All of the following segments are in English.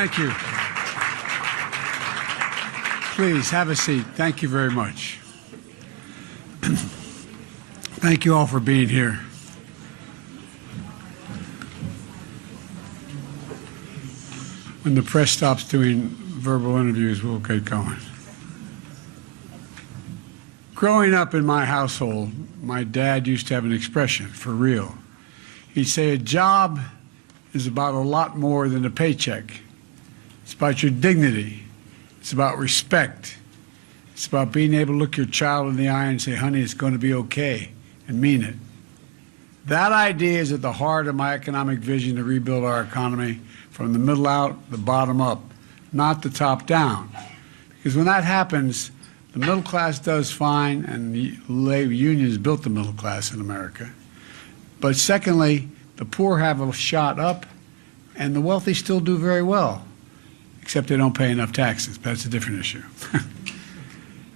Thank you. Please have a seat. Thank you very much. Thank you all for being here. When the press stops doing verbal interviews, we'll get going. Growing up in my household, my dad used to have an expression, for real. He'd say, a job is about a lot more than a paycheck. It's about your dignity. It's about respect. It's about being able to look your child in the eye and say, honey, it's going to be okay, and mean it. That idea is at the heart of my economic vision to rebuild our economy from the middle out, the bottom up, not the top down. Because when that happens, the middle class does fine, and the labor unions built the middle class in America. But secondly, the poor have a shot up, and the wealthy still do very well, except they don't pay enough taxes. That's a different issue.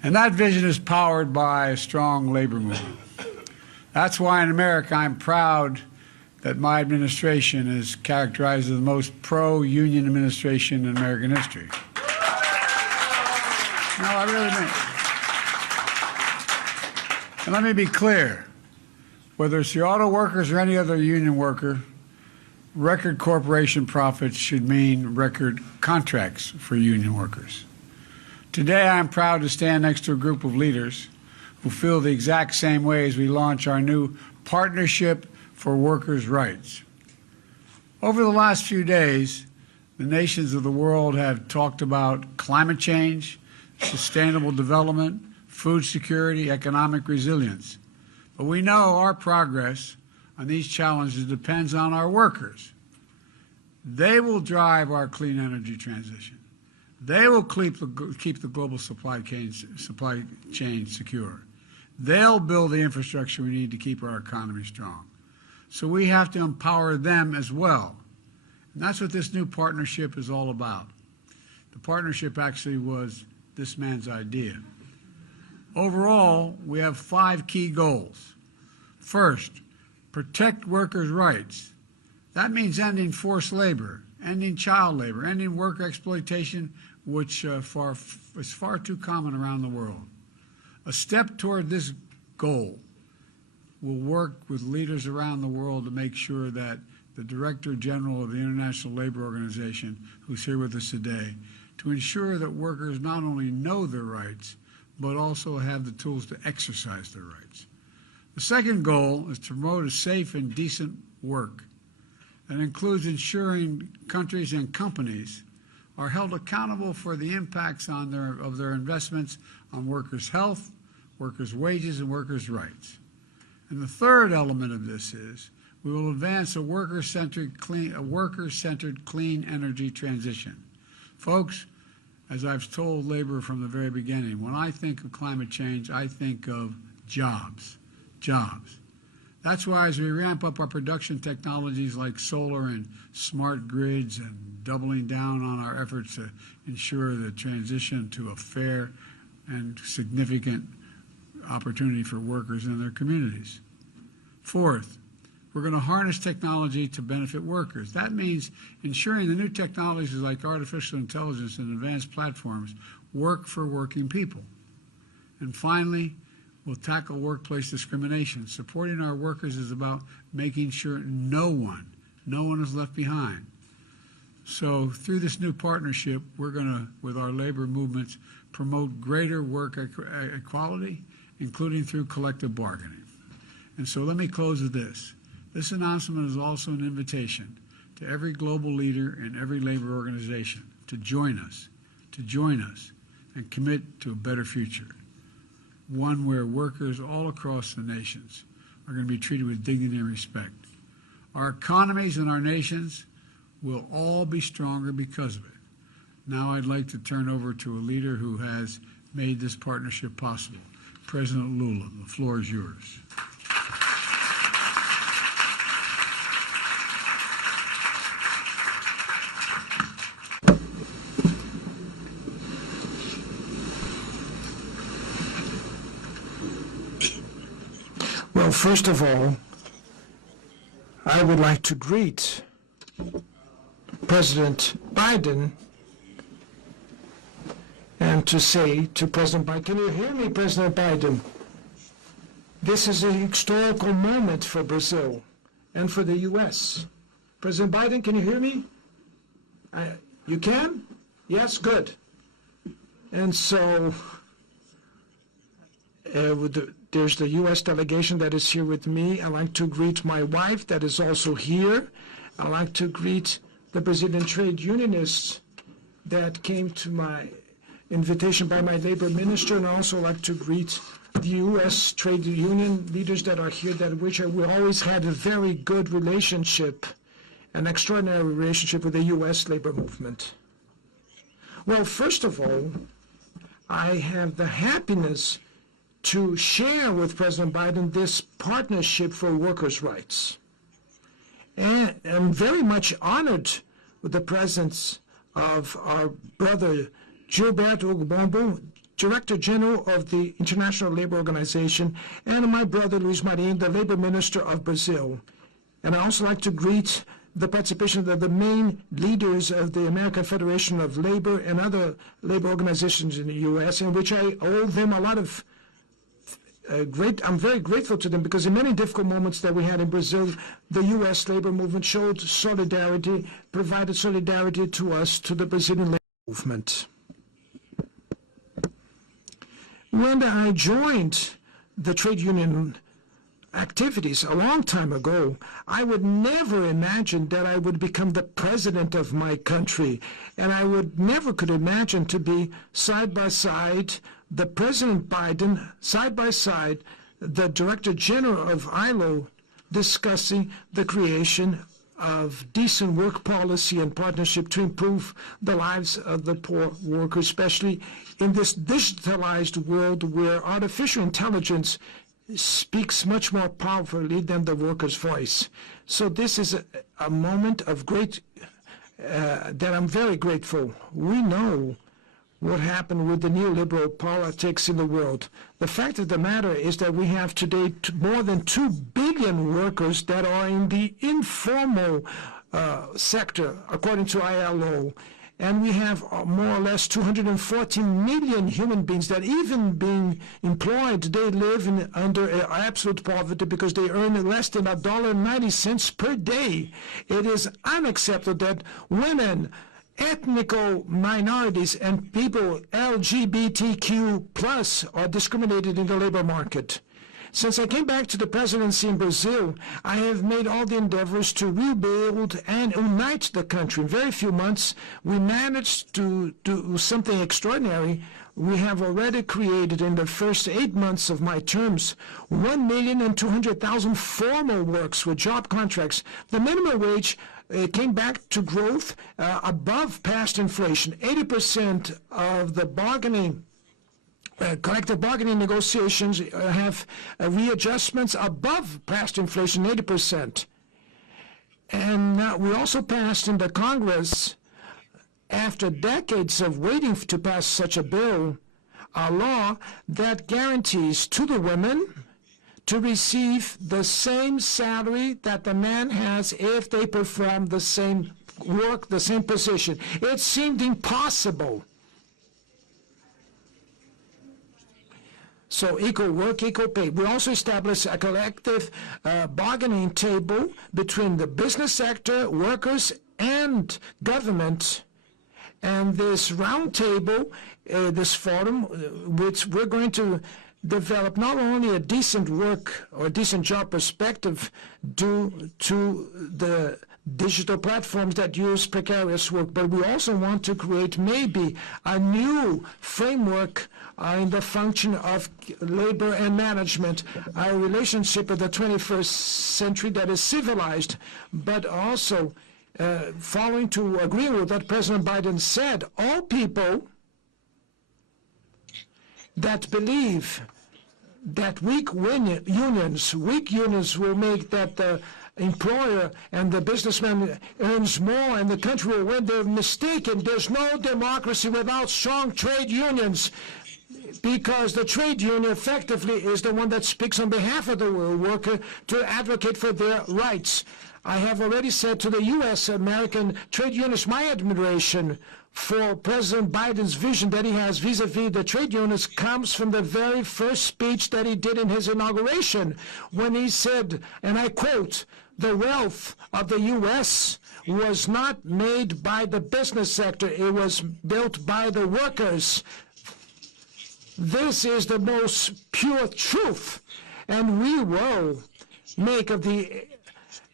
And that vision is powered by a strong labor movement. That's why in America I'm proud that my administration is characterized as the most pro-union administration in American history. No, I really mean it. And let me be clear. Whether it's the auto workers or any other union worker, record corporation profits should mean record contracts for union workers. Today, I'm proud to stand next to a group of leaders who feel the exact same way as we launch our new Partnership for Workers' Rights. Over the last few days, the nations of the world have talked about climate change, sustainable development, food security, economic resilience. But we know our progress on these challenges depends on our workers. They will drive our clean energy transition. They will keep the global supply chain secure. They'll build the infrastructure we need to keep our economy strong. So we have to empower them as well. And that's what this new partnership is all about. The partnership actually was this man's idea. Overall, we have 5 key goals. First, protect workers' rights. That means ending forced labor, ending child labor, ending worker exploitation, which is far too common around the world. A step toward this goal will work with leaders around the world to make sure that the Director General of the International Labor Organization, who's here with us today, to ensure that workers not only know their rights, but also have the tools to exercise their rights. The second goal is to promote a safe and decent work. That includes ensuring countries and companies are held accountable for the impacts of their investments on workers' health, workers' wages, and workers' rights. And the third element of this is we will advance a worker-centered clean energy transition. Folks, as I've told labor from the very beginning, when I think of climate change, I think of jobs. Jobs. That's why as we ramp up our production technologies like solar and smart grids and doubling down on our efforts to ensure the transition to a fair and significant opportunity for workers in their communities. Fourth, we're going to harness technology to benefit workers. That means ensuring the new technologies like artificial intelligence and advanced platforms work for working people. And finally, we'll tackle workplace discrimination. Supporting our workers is about making sure no one is left behind. So through this new partnership, we're going to, with our labor movements, promote greater work equality, including through collective bargaining. And so let me close with this. This announcement is also an invitation to every global leader and every labor organization to join us and commit to a better future. One where workers all across the nations are going to be treated with dignity and respect. Our economies and our nations will all be stronger because of it. Now I'd like to turn over to a leader who has made this partnership possible. President Lula, the floor is yours. Well, first of all, I would like to greet President Biden and to say to President Biden, can you hear me, President Biden? This is a historical moment for Brazil and for the U.S. President Biden, can you hear me? You can? Yes, good. And so there's the U.S. delegation that is here with me. I'd like to greet my wife that is also here. I'd like to greet the Brazilian trade unionists that came to my invitation by my labor minister, and I also like to greet the U.S. trade union leaders that are here, we always had a very good relationship, an extraordinary relationship with the U.S. labor movement. Well, first of all, I have the happiness to share with President Biden this partnership for workers' rights. And I'm very much honored with the presence of our brother Gilberto Ogbombo, Director General of the International Labor Organization, and my brother Luiz Marinho, the Labor Minister of Brazil. And I also like to greet the participation of the main leaders of the American Federation of Labor and other labor organizations in the U.S., in which I owe them a lot of I'm very grateful to them, because in many difficult moments that we had in Brazil, the U.S. labor movement showed solidarity, provided solidarity to us, to the Brazilian labor movement. When I joined the trade union activities a long time ago, I would never imagine that I would become the president of my country, and I would never could imagine to be side by side the President Biden, side by side the Director General of ILO, discussing the creation of decent work policy and partnership to improve the lives of the poor workers, especially in this digitalized world where artificial intelligence speaks much more powerfully than the worker's voice. So this is a moment of great, that I'm very grateful. We know what happened with the neoliberal politics in the world. The fact of the matter is that we have today more than 2 billion workers that are in the informal sector, according to ILO. And we have more or less 214 million human beings that, even being employed, they live under absolute poverty because they earn less than $1.90 per day. It is unacceptable that women, ethnic minorities, and people LGBTQ+ are discriminated in the labor market. Since I came back to the presidency in Brazil, I have made all the endeavors to rebuild and unite the country. In very few months, we managed to do something extraordinary. We have already created, in the first 8 months of my terms, 1,200,000 formal works with job contracts. The minimum wage came back to growth above past inflation. 80% of the collective bargaining negotiations have readjustments above past inflation, 80%. And we also passed in the Congress, after decades of waiting to pass such a bill, a law that guarantees to the women to receive the same salary that the man has if they perform the same work, the same position. It seemed impossible. So equal work, equal pay. We also established a collective bargaining table between the business sector, workers, and government. And this round table, this forum, which we're going to develop not only a decent work or decent job perspective due to the digital platforms that use precarious work, but we also want to create maybe a new framework in the function of labor and management, a relationship of the 21st century that is civilized, but also agreeing with what President Biden said, all people that believe that weak unions will make that the employer and the businessman earns more and the country will win, they're mistaken. There's no democracy without strong trade unions, because the trade union effectively is the one that speaks on behalf of the worker to advocate for their rights. I have already said to the U.S. American trade unions my admiration for President Biden's vision that he has vis-a-vis the trade unions comes from the very first speech that he did in his inauguration, when he said, and I quote, "The wealth of the U.S. was not made by the business sector, it was built by the workers." This is the most pure truth, and we will make of the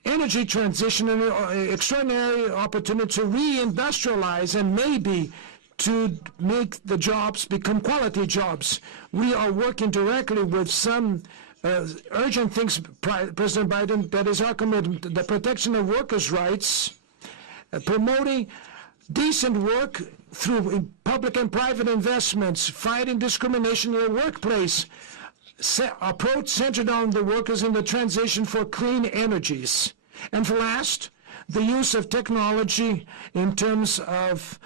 energy transition an extraordinary opportunity to reindustrialize and maybe to make the jobs become quality jobs. We are working directly with some urgent things, President Biden, that is our commitment: the protection of workers' rights, promoting decent work through public and private investments, fighting discrimination in the workplace, approach centered on the workers in the transition for clean energies. And for last, the use of technology in terms of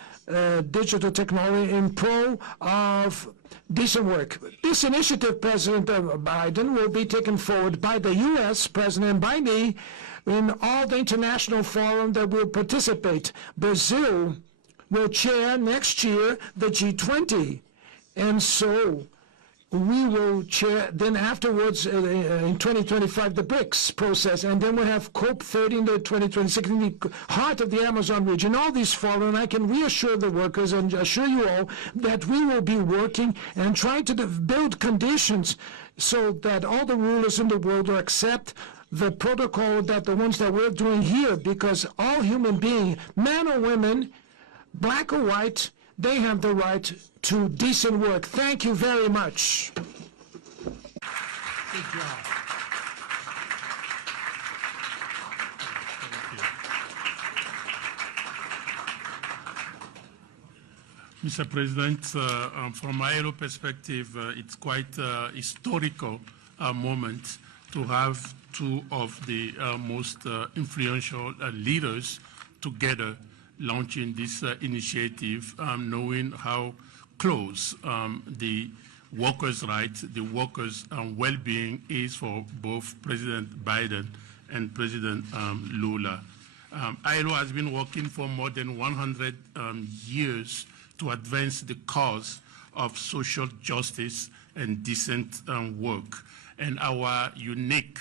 digital technology in pro of decent work. This initiative, President Biden, will be taken forward by the U.S. President and by me in all the international forums that will participate. Brazil will chair next year the G20, and so we will chair, then afterwards, in 2025, the BRICS process, and then we'll have COP30 in the 2026, in the heart of the Amazon region. All these follow, and I can reassure the workers and assure you all that we will be working and trying to build conditions so that all the rulers in the world will accept the protocol that the ones that we're doing here, because all human beings, men or women, black or white, they have the right to decent work. Thank you very much. Good job. Mr. President, from my perspective, it's quite a historical moment to have two of the most influential leaders together launching this initiative, knowing how close the workers' rights, the workers' well-being is for both President Biden and President Lula. ILO has been working for more than 100 years to advance the cause of social justice and decent work. And our unique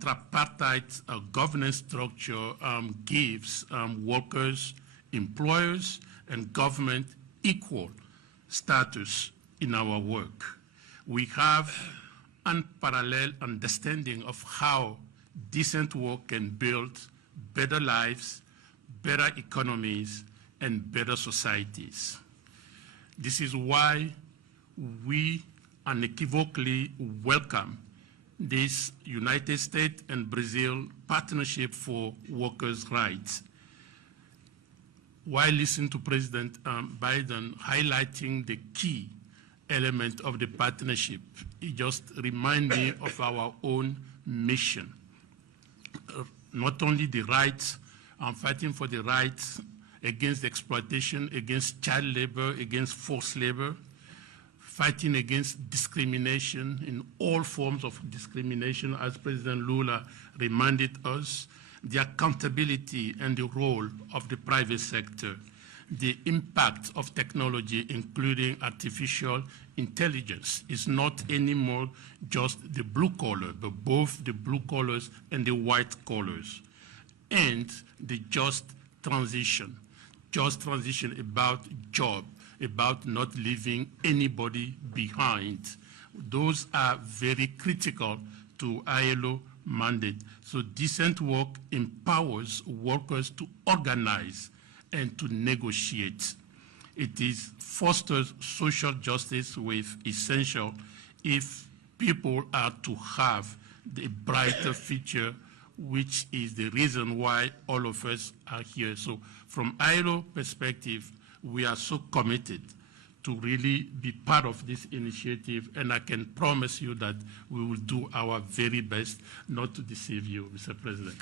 tripartite governance structure gives workers, employers, and government equal status in our work. We have unparalleled understanding of how decent work can build better lives, better economies, and better societies. This is why we unequivocally welcome this United States and Brazil partnership for workers' rights. While listening to President Biden highlighting the key element of the partnership, it just reminds me of our own mission. Not only the rights, fighting for the rights against exploitation, against child labor, against forced labor, fighting against discrimination in all forms of discrimination, as President Lula reminded us, the accountability and the role of the private sector, the impact of technology, including artificial intelligence, is not anymore just the blue collar, but both the blue collars and the white collars, and the just transition about job, about not leaving anybody behind. Those are very critical to ILO mandate. So decent work empowers workers to organize and to negotiate. It fosters social justice with essential if people are to have the brighter future, which is the reason why all of us are here. So from ILO perspective, we are so committed to really be part of this initiative, and I can promise you that we will do our very best not to deceive you, Mr. President.